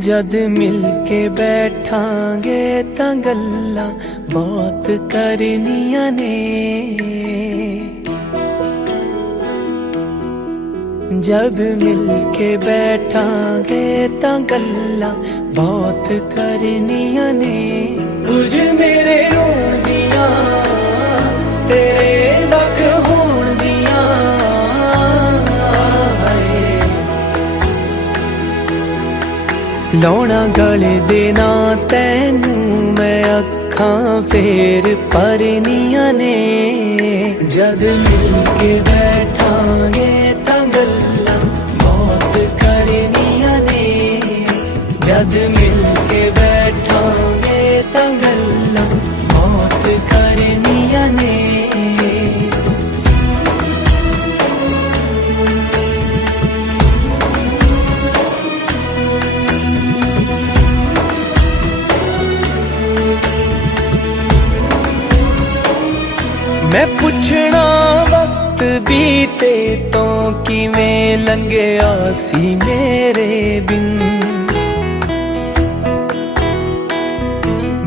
जद मिल के बैठांगे तां गल्लां बहुत करनियां ने। जद मिल के बैठांगे तां गल्लां बहुत करनियां ने। कुछ मेरे रोण दियां तेरे वख होण दियां, लौना गले दे ना तैनू मैं अखां फेर भरनियां ने। जद मिल के बैठांगे तां गल्लां बहुत करनियां ने। जद मिल के बैठांगे तां गल्लां बहुत करनियां ने। मैं पुछना वक्त बीते तो किवें लंघिया सी मेरे बिन।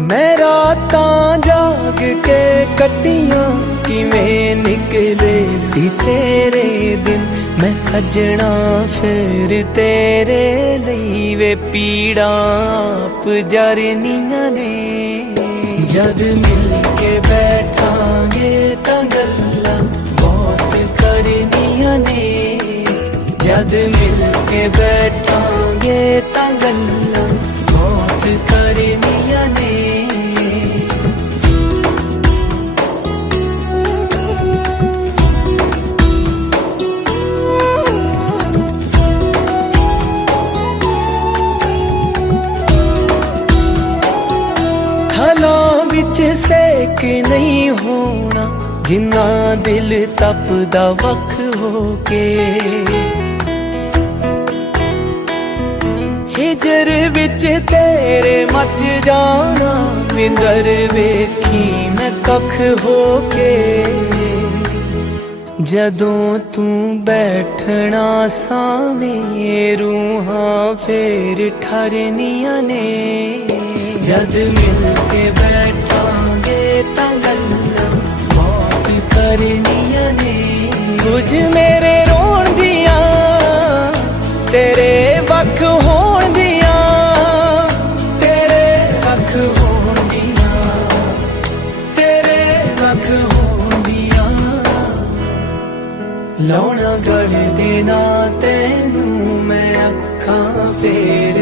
मैं रातां जाग के कटियां किवें निकले सी तेरे दिन। मैं सजना फिर तेरे लई वे पीड़ा आप जरनियां ने। जद मिल के बैठांगे तां गल्लां बहुत करनियां ने। जद मिल के बैठांगे तां गल्लां बहुत करनियां ने। विच सेक नहीं होना जिन्ना दिल तपदा वख होके। हिजर विच तेरे मच जाना विंदर वेखी मैं कख होके। जदों तू बैठना सावें रूहां फेर ठरनियां ने। जद मिल के बैठांगे तां गल्लां बहुत करनियां ने। कुछ मेरे रोण दियां तेरे वख होण दियां, तेरे वख होण दियां, तेरे वख होण दियां। लौना गले दे ना तैनू मैं अखां फेर